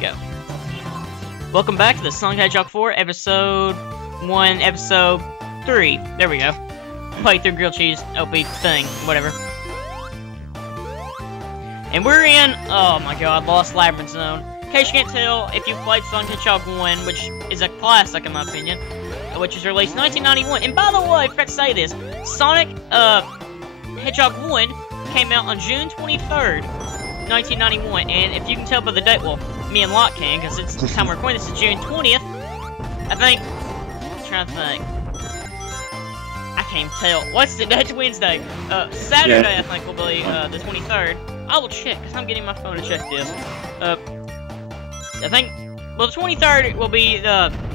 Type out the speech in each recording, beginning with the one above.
Go. Welcome back to the Sonic Hedgehog 4, Episode 1, Episode 3. There we go. Play through grilled cheese, LP thing, whatever. And we're in, oh my god, Lost Labyrinth Zone. In case you can't tell, if you've played Sonic Hedgehog 1, which is a classic in my opinion, which was released in 1991. And by the way, I forgot to say this, Sonic Hedgehog 1 came out on June 23rd, 1991. And if you can tell by the date, well, me and Locke can, because it's the time we're recording this is June 20th. I think, I'm trying to think. I can't even tell. What's the date? Wednesday. Saturday, yeah. I think, will be the 23rd. I will check, because I'm getting my phone to check this. I think, well, the 23rd will be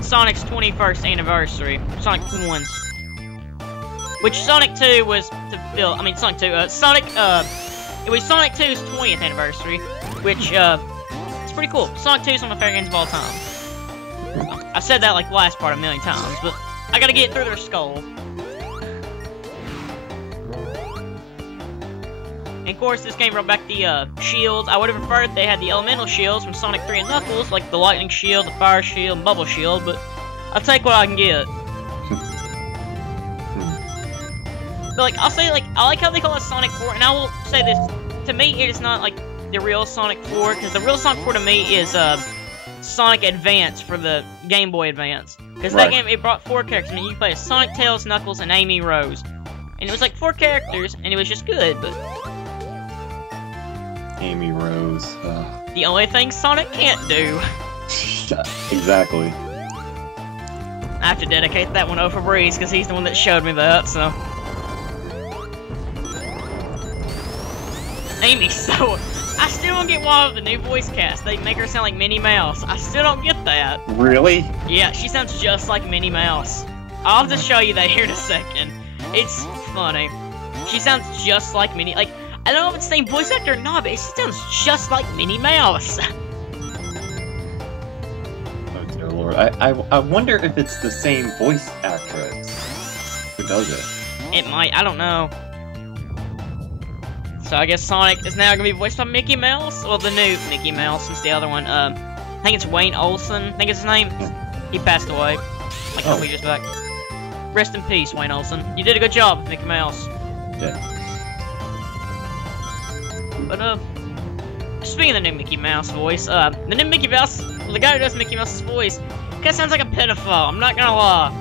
Sonic's 21st anniversary. Sonic 1's. Which Sonic 2 was to build, I mean, Sonic 2, it was Sonic 2's 20th anniversary, which, it's pretty cool. Sonic 2 is one of my favorite games of all time. I've said that, like, the last part a million times, but I gotta get through their skull. And of course, this game brought back the shields. I would have preferred they had the elemental shields from Sonic 3 and Knuckles, like the lightning shield, the fire shield, and bubble shield, but I'll take what I can get. But like, I'll say, like, I like how they call it Sonic 4, and I will say this, to me, it is not like the real Sonic 4, because the real Sonic 4 to me is Sonic Advance for the Game Boy Advance. Because that game, it brought 4 characters, I mean, you play as Sonic, Tails, Knuckles, and Amy Rose. And it was like 4 characters, and it was just good, but Amy Rose. The only thing Sonic can't do. Exactly. I have to dedicate that one over Breeze, because he's the one that showed me that, so. Amy's so... I still don't get why with the new voice cast. They make her sound like Minnie Mouse. I still don't get that. Really? Yeah, she sounds just like Minnie Mouse. I'll have to show you that here in a second. It's funny. She sounds just like Minnie... Like, I don't know if it's the same voice actor or not, but it sounds just like Minnie Mouse. Oh dear lord. I wonder if it's the same voice actress who does it. It might, I don't know. So I guess Sonic is now gonna be voiced by Mickey Mouse? Well, the new Mickey Mouse, since the other one, I think it's Wayne Olsen, I think it's his name. He passed away, like a couple years back. Rest in peace, Wayne Olsen. You did a good job, Mickey Mouse. Yeah. But, speaking of the new Mickey Mouse voice, the new Mickey Mouse, the guy who does Mickey Mouse's voice, kinda sounds like a pedophile, I'm not gonna lie.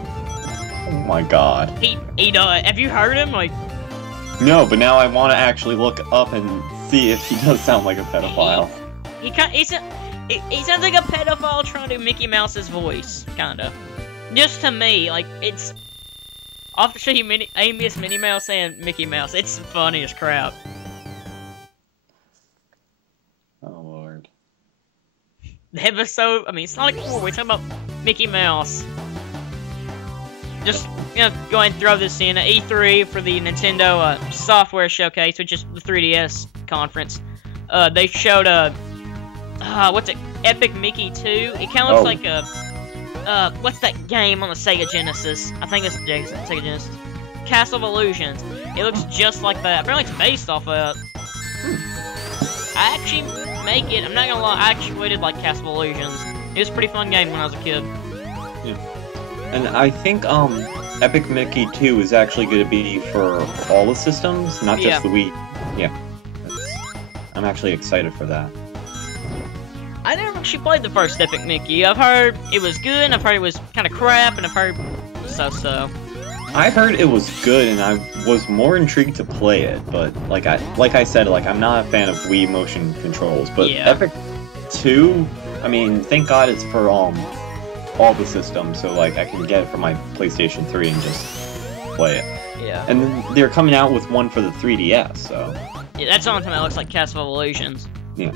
Oh my god. He does. Have you heard him? Like... No, but now I want to actually look up and see if he does sound like a pedophile. He sounds like a pedophile trying to do Mickey Mouse's voice, kinda. Just to me, like, it's... I'll have to show you Minnie Mouse and Mickey Mouse, it's funny as crap. Oh lord. The episode, I mean, Sonic 4, we're talking about Mickey Mouse. Just, you know, go ahead and throw this in. E3 for the Nintendo Software Showcase, which is the 3DS conference. They showed what's it? Epic Mickey 2. It kind of looks like a, what's that game on the Sega Genesis? I think it's Sega Genesis. Castle of Illusions. It looks just like that. Apparently it's based off of it. I actually make it, I'm not gonna lie, I actually really did like Castle of Illusions. It was a pretty fun game when I was a kid. Yeah. And I think, Epic Mickey 2 is actually going to be for all the systems, not just the Wii. Yeah. I'm actually excited for that. I never actually played the first Epic Mickey. I've heard it was good, and I've heard it was kind of crap, and I've heard so-so. I heard it was good, and I was more intrigued to play it, but like I said, like, I'm not a fan of Wii motion controls, but Epic 2, I mean, thank God it's for, all the systems, so like I can get it for my PlayStation 3 and just play it. Yeah. And then they're coming out with one for the 3DS, so. Yeah, that's the only time that looks like Castle of Illusions. Yeah.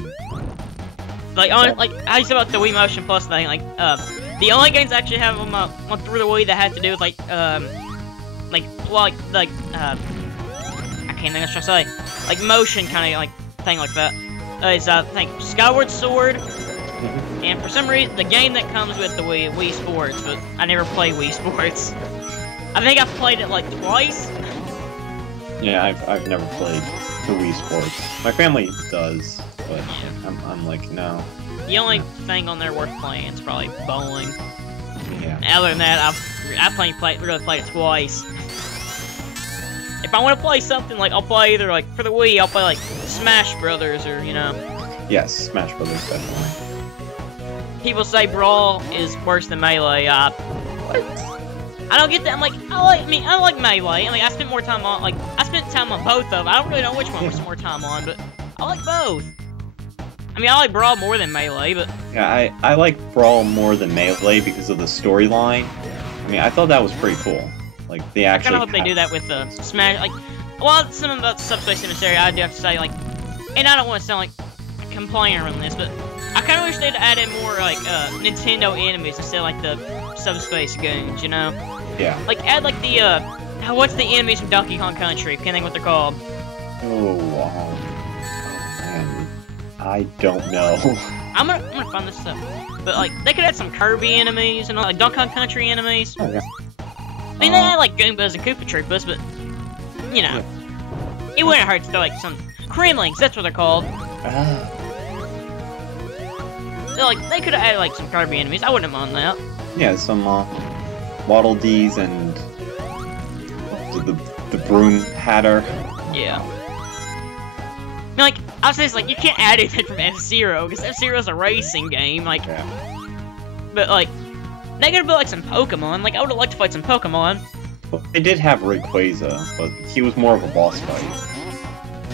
Like, like how you said about the Wii Motion Plus thing, like the only games I actually have on through the Wii that had to do with like I can't think of what I was trying to say, like motion kind of like thing like that. Is I think Skyward Sword. And for some reason, the game that comes with the Wii Sports, but I never play Wii Sports. I think I've played it like twice. Yeah, I've never played the Wii Sports. My family does, but I'm like, no. The only thing on there worth playing is probably bowling. Yeah. Other than that, I've really played it twice. If I want to play something, like, I'll play either, like, for the Wii, I'll play, like, Smash Brothers, or, you know. Yes, Smash Brothers, definitely. People say Brawl is worse than Melee. What? I don't get that. I'm like, I like Melee. I mean, I spent more time on, like, I spent time on both of them. I don't really know which one was more time on, but I like both. I mean, I like Brawl more than Melee, but... Yeah, I like Brawl more than Melee because of the storyline. I mean, I thought that was pretty cool. Like, they actually... I kind of hope they do that with Smash, like... Well, something about Subspace Emissary, I do have to say, like... And I don't want to sound like a complainer on this, but... I kind of wish they'd add in more, like, Nintendo enemies instead of, like, the Subspace goons, you know? Yeah. Like, add, like, the, what's the enemies from Donkey Kong Country? Can't think what they're called. Oh, man. I don't know. I'm gonna find this stuff. But, like, they could add some Kirby enemies and, like, Donkey Kong Country enemies. Oh, yeah. I mean, they had, like, Goombas and Koopa Troopas, but, you know. Yeah. It wouldn't hurt to throw, like, some Kremlings, that's what they're called. So, like, they could have added, like, some Kirby enemies. I wouldn't mind that. Yeah, some, Waddle Dees and... the Broom Hatter. Yeah. I mean, like, I was saying, like, you can't add anything from F-Zero, because F-Zero's a racing game, like... Yeah. But, like, they could have built, like, some Pokemon. Like, I would have liked to fight some Pokemon. Well, they did have Rayquaza, but he was more of a boss fight.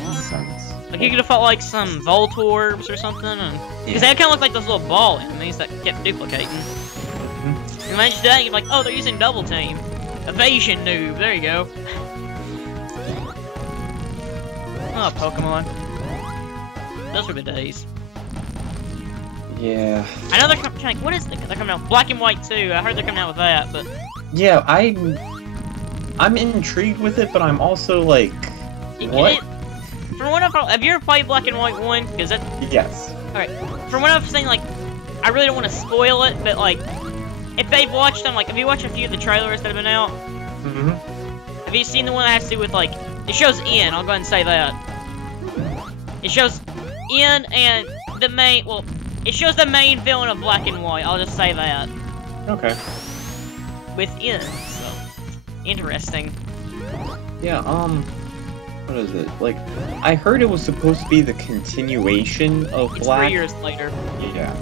Makes sense. Like, you could have fought, like, some Voltorbs or something, because they kind of look like those little ball enemies that kept duplicating. Mm-hmm. Imagine that, you're like, oh, they're using Double Team. Evasion noob, there you go. Oh, Pokemon. Those were the days. Yeah. I know they're coming, what is it? They're coming out, Black and White 2, I heard they're coming out with that, but... Yeah, I'm intrigued with it, but I'm also like, what? From what have you ever played Black and White 1? Because that... Yes. Alright, from what I've seen, like, I really don't want to spoil it, but, like, if they've watched them, like, have you watched a few of the trailers that have been out? Mm-hmm. Have you seen the one that has to do with, like, it shows N, I'll go ahead and say that. It shows N and the main, well, it shows the main villain of Black and White, I'll just say that. Okay. With N, so, interesting. Yeah, what is it? Like, I heard it was supposed to be the continuation of it's Black. 3 years later. Yeah.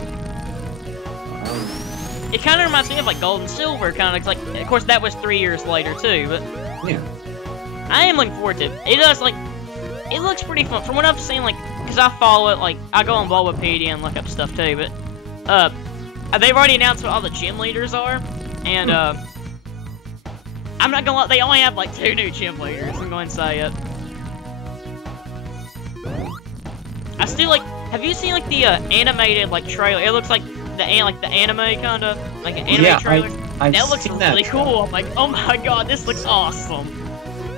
It kind of reminds me of, like, Gold and Silver, kind of, like, of course, that was 3 years later, too, but... Yeah. I am looking forward to it. It does, like, it looks pretty fun. From what I've seen, like, because I follow it, like, I go on Bulbapedia and look up stuff, too, but, they've already announced what all the gym leaders are, and, I'm not gonna lie, they only have, like, 2 new gym leaders, I'm going to say it. I still, like, have you seen, like, the, animated, like, trailer? It looks like the anime, kinda, like an anime trailer. That looks really cool. I'm like, oh my god, this looks awesome.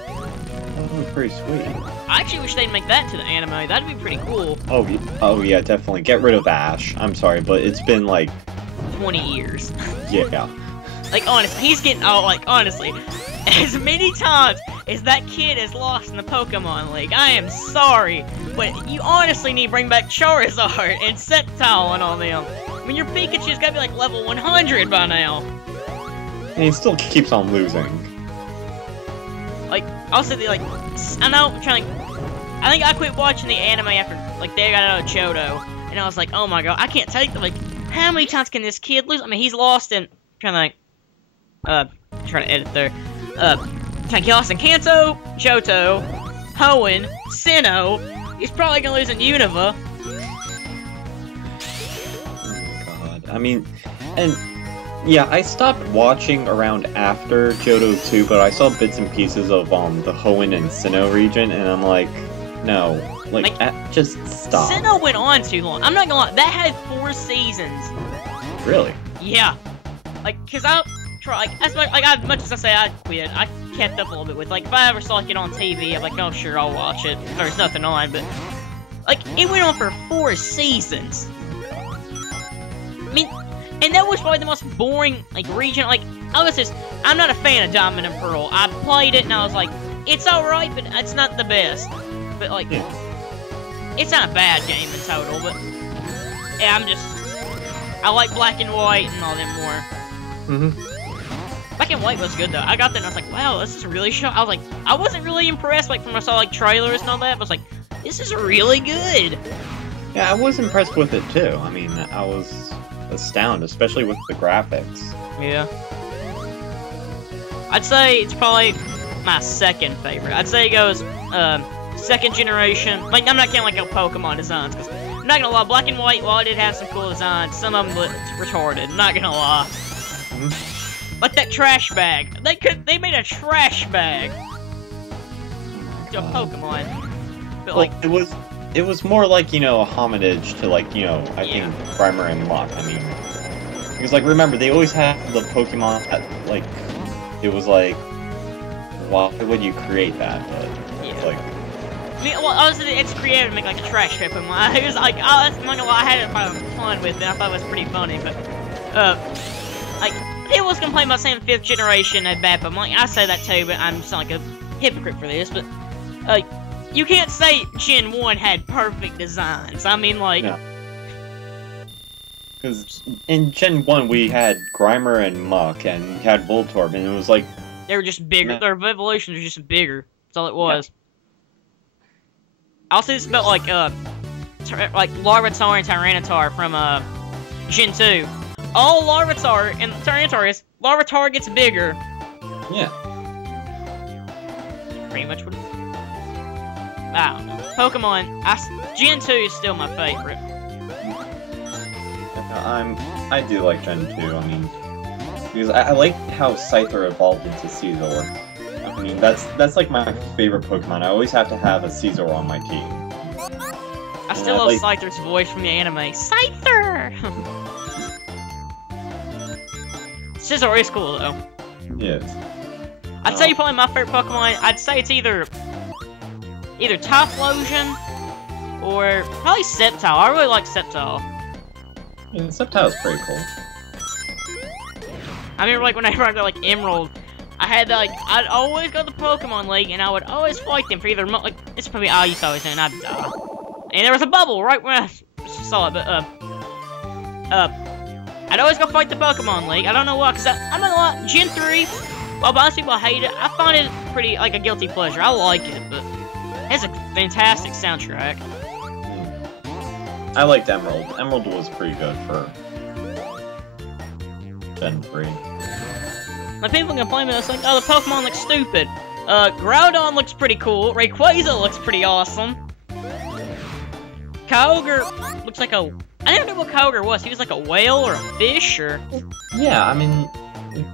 That looks pretty sweet. I actually wish they'd make that to the anime. That'd be pretty cool. Oh yeah, definitely. Get rid of Ash. I'm sorry, but it's been like 20 years. Yeah. Like, honestly, he's getting honestly, as many times as that kid is lost in the Pokemon League, I am sorry, but you honestly need to bring back Charizard and Sceptile and all them. I mean, your Pikachu's gotta be like level 100 by now. And he still keeps on losing. Like, also, like, I know, I think I quit watching the anime after, like, they got out of Johto, and I was like, oh my god, I can't take them, like, how many times can this kid lose? I mean, he's lost in, trying to edit there, he lost in Kanto, Johto, Hoenn, Sinnoh, he's probably gonna lose in Unova. I mean, and yeah, I stopped watching around after Johto 2, but I saw bits and pieces of the Hoenn and Sinnoh region, and I'm like, no, like just stop. Sinnoh went on too long. I'm not gonna lie, that had 4 seasons. Really? Yeah, like, cause I try, like, as much as I say I quit, I kept up a little bit with, like, if I ever saw it on TV, I'm like, oh sure, I'll watch it. There's nothing on, but like, it went on for 4 seasons. I mean, and that was probably the most boring, like, region, like, I'm not a fan of Diamond and Pearl. I played it, and I was like, it's alright, but it's not the best. But, like, it's not a bad game in total, but, yeah, I like Black and White and all them more. Black and White was good though. I got there and I was like, wow, this is really show. I was like, I wasn't really impressed like when I saw like trailers and all that. But I was like, this is really good. Yeah, I was impressed with it too. I mean, I was astounded, especially with the graphics. Yeah. I'd say it's probably my second favorite. I'd say it goes second generation. Like I'm not counting like Pokemon designs, because I'm not gonna lie, Black and White, while it did have some cool designs, some of them looked retarded. I'm not gonna lie. Like that trash bag. They made a trash bag to a Pokemon. But like it was more like, you know, a homage to like, you know, I think Grimer and Mach. I mean, because like remember they always had the Pokemon that like it was like, why would you create that? But it's like. I mean, well, honestly, it's creative to make like a trash Pokemon. It was like, I'm not gonna lie, I had fun with it. I thought it was pretty funny, but like. People was complaining about saying 5th generation had bad Pokemon. Like, I say that too, but I'm just like a hypocrite for this. But you can't say Gen 1 had perfect designs. I mean, like, because in Gen 1 we had Grimer and Mach, and we had Voltorb, and it was like they were just bigger. Their evolutions were just bigger. That's all it was. I'll say this about like Larvitar and Tyranitar from Gen 2. All Larvitar and Tyranitar is Larvitar gets bigger. Yeah. Pretty much what. I don't know. Pokemon. Gen 2 is still my favorite. I do like Gen 2. I mean, because I like how Scyther evolved into Caesar. I mean, that's like my favorite Pokemon. I always have to have a Caesar on my team. I still love Scyther's voice from the anime. Scyther. Scizor is cool though. Yes. I'd say probably my favorite Pokemon. I'd say it's either Typhlosion or probably Sceptile. I really like Sceptile. Yeah, Sceptile's pretty cool. I remember like whenever I got like Emerald, I had like I'd always go to the Pokemon League and I would always fight them for either like it's probably all you saw and I'd die. And there was a bubble right when I saw it, but I'd always go fight the Pokemon League. I don't know why, because I'm not gonna lie, Gen 3, while most people hate it, I find it pretty, like, a guilty pleasure. I like it, but it has a fantastic soundtrack. I liked Emerald. Emerald was pretty good for Gen 3. Like, people complain about it, it's like, oh, the Pokemon looks stupid. Groudon looks pretty cool. Rayquaza looks pretty awesome. Kyogre looks like a... I didn't know what Kyogre was. He was like a whale or a fish or... Yeah, I mean,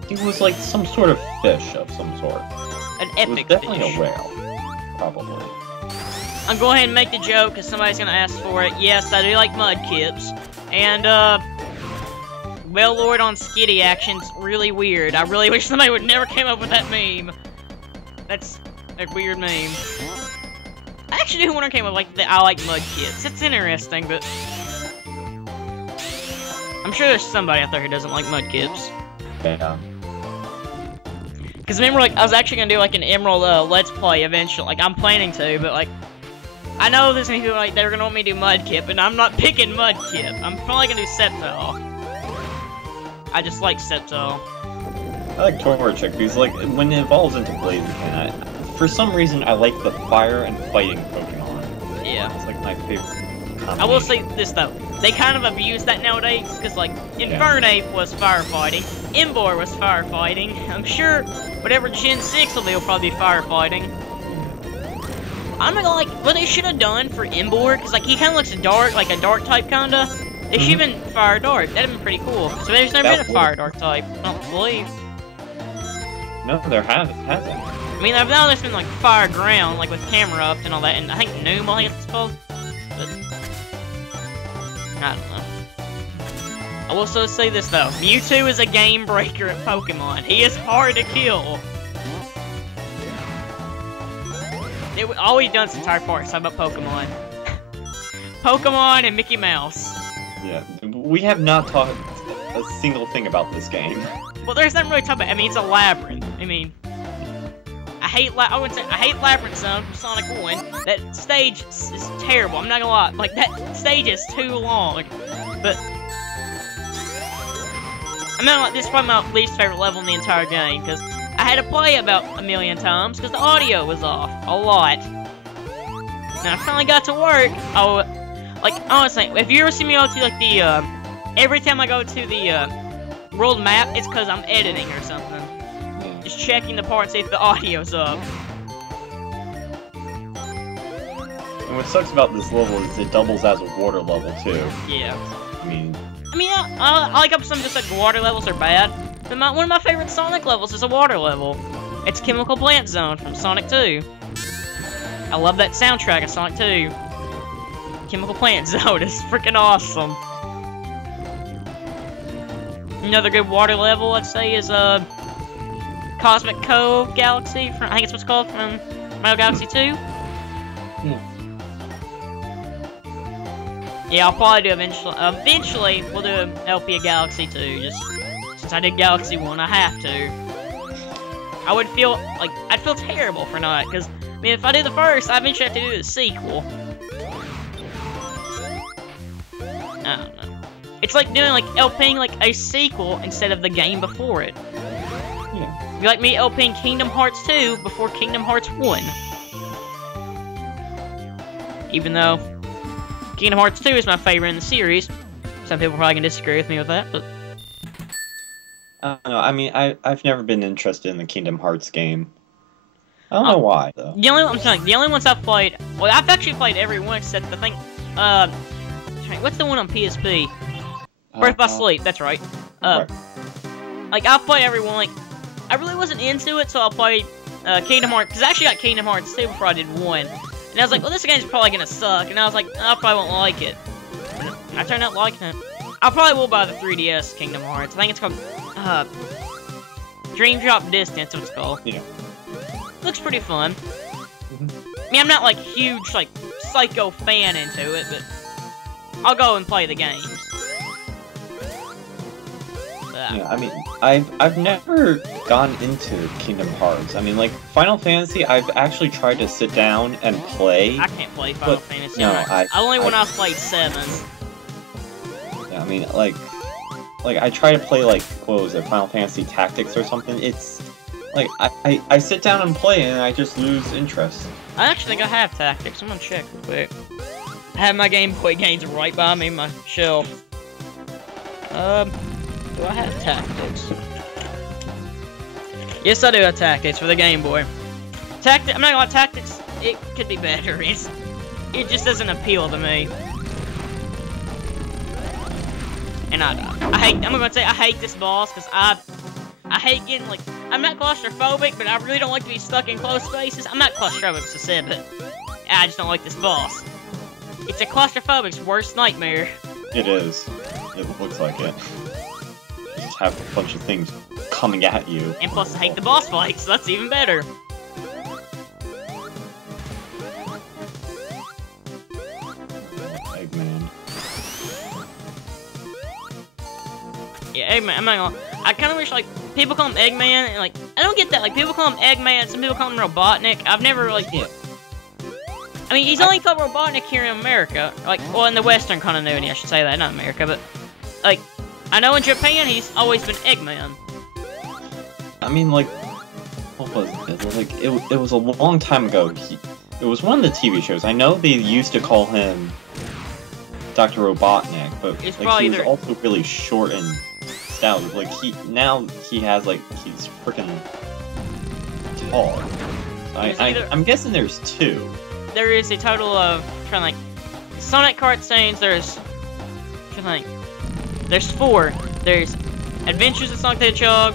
he was like some sort of fish of some sort. An epic fish. Definitely fish. A whale, probably. I'm going ahead and make the joke because somebody's going to ask for it. Yes, I do like Mudkips. And, Bellord on Skitty action's really weird. I really wish somebody would never came up with that meme. That's a weird meme. I actually do want to came up with like the I like Mudkips. It's interesting, but... I'm sure there's somebody out there who doesn't like Mudkips. Yeah. Because remember, like, I was actually gonna do like an Emerald Let's Play eventually. Like, I'm planning to, but like, I know there's people like they're gonna want me to do Mudkip, and I'm not picking Mudkip. I'm probably gonna do Sceptile. I just like Sceptile. I like Torchic because like when it evolves into Blaziken, for some reason I like the fire and fighting Pokemon. Yeah. It's like my favorite. I will say this though, they kind of abuse that nowadays, because like, Infernape was firefighting, Emboar was firefighting, I'm sure whatever Gen 6 will be will probably be firefighting. I'm not gonna like, what they should have done for Emboar, because like, he kind of looks dark, like a dark type kinda, they should have been fire dark, that'd have been pretty cool. So there's never been a fire dark type, I don't believe. No, there hasn't. I mean, now there's been like fire ground, like with Camerupt and all that, and I think Noom, I think it's called, but... I don't know. I will also say this though, Mewtwo is a game breaker at Pokemon. He is hard to kill. All we've done this entire part is talk about Pokemon. Pokemon and Mickey Mouse. Yeah, we have not talked a single thing about this game. Well, there's nothing really to talk about. I mean, it's a labyrinth. I mean, I hate Labyrinth Zone from Sonic 1. That stage is terrible, I'm not gonna lie. Like, that stage is too long. But I mean, like, this is probably my least favorite level in the entire game, because I had to play it about 1,000,000 times, because the audio was off. A lot. And I finally got to work. Oh, like, honestly, if you ever see me go to, like, the, every time I go to the, world map, it's because I'm editing or something. Just checking the part and see if the audio's up. And what sucks about this level is it doubles as a water level, too. Yeah. I mean, I like how some just like water levels are bad. But one of my favorite Sonic levels is a water level. It's Chemical Plant Zone from Sonic 2. I love that soundtrack of Sonic 2. Chemical Plant Zone is freaking awesome. Another good water level, I'd say, is Cosmic Cove Galaxy. I think it's what's called from Mario Galaxy 2. Yeah, I'll probably do eventually. Eventually, we'll do LP Galaxy 2. Just since I did Galaxy 1, I have to. I would feel like I'd feel terrible for not, because I mean, if I do the first, I eventually have to do the sequel. I don't know. It's like doing like LPing like a sequel instead of the game before it. Yeah. It'd be like me LPing Kingdom Hearts 2 before Kingdom Hearts 1. Even though Kingdom Hearts 2 is my favorite in the series. Some people probably can disagree with me with that, but I don't know. I mean, I've never been interested in the Kingdom Hearts game. I don't know why, though. The only ones I've played, well, I've actually played every one except the thing, what's the one on PSP? Birth by Sleep, that's right. Right. Like, I've played every one, like, I really wasn't into it, so I played, Kingdom Hearts, because I actually got Kingdom Hearts 2 before I did 1. And I was like, well, this game's probably gonna suck, and I was like, I probably won't like it. And I turned out liking it. I probably will buy the 3DS Kingdom Hearts. I think it's called, Dream Drop Distance, what it's called. Yeah. Looks pretty fun. I mean, I'm not, like, huge, like, psycho fan into it, but I'll go and play the games. Yeah, I mean, I've never gone into Kingdom Hearts. I mean, like, Final Fantasy, I've actually tried to sit down and play. I can't play Final Fantasy. No, I only when I've played 7. Yeah, I mean, like, I try to play, like, what was it, Final Fantasy Tactics or something. It's, like, I sit down and play and I just lose interest. I actually think I have Tactics. I'm gonna check real quick. I have my Game Boy games right by me, my shelf. Do I have Tactics? Yes, I do have Tactics for the Game Boy. I'm not gonna lie, Tactics, it could be better. It just doesn't appeal to me. And I'm gonna say I hate this boss, because I hate getting, like, I'm not claustrophobic, but I really don't like to be stuck in close spaces. I'm not claustrophobic, as I said, but I just don't like this boss. It's a claustrophobic's worst nightmare. It is. It looks like it. You just have a bunch of things coming at you. And plus, I hate the boss fights, so that's even better. Eggman. Yeah, Eggman, I'm not gonna, I kind of wish, like, people call him Eggman, and, like, I don't get that. Like, people call him Eggman, some people call him Robotnik. I've never, like, I mean, he's only called Robotnik here in America. Like, well, in the Western continuity, I should say that, not America, but, like, I know in Japan, he's always been Eggman. I mean, like, what was it? Like, it was a long time ago. It was one of the TV shows. I know they used to call him Dr. Robotnik, but like, he was also really short and stout. Like, now he has, like, he's freaking tall. I'm guessing there's 2. There is a total of, trying to think, Sonic cartoons, there's 4. There's Adventures of Sonic the Hedgehog,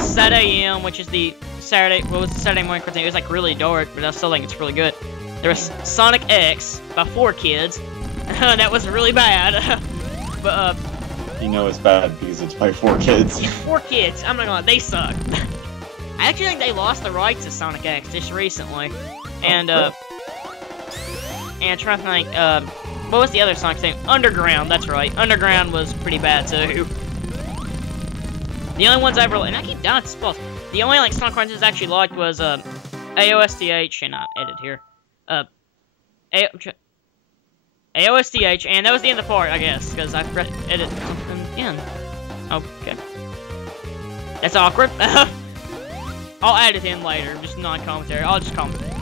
Saturday AM, which is the Saturday morning cartoon. It was, like, really dark, but I still think it's really good. There was Sonic X by 4 kids. That was really bad. But, you know it's bad because it's by 4 kids. Yeah, 4 kids. I'm not gonna lie, they suck. I actually think they lost the rights to Sonic X just recently. And, and trying to think, what was the other Sonic name? Underground, that's right. Underground was pretty bad, too. The only ones I ever, and I keep down at this boss. The only, like, Sonic cartoons I actually liked was, AOSTH, and I edit here. AOSTH, and that was the end of the part, I guess, because I edit something in. Okay. That's awkward. I'll add it in later, just non-commentary. I'll just comment.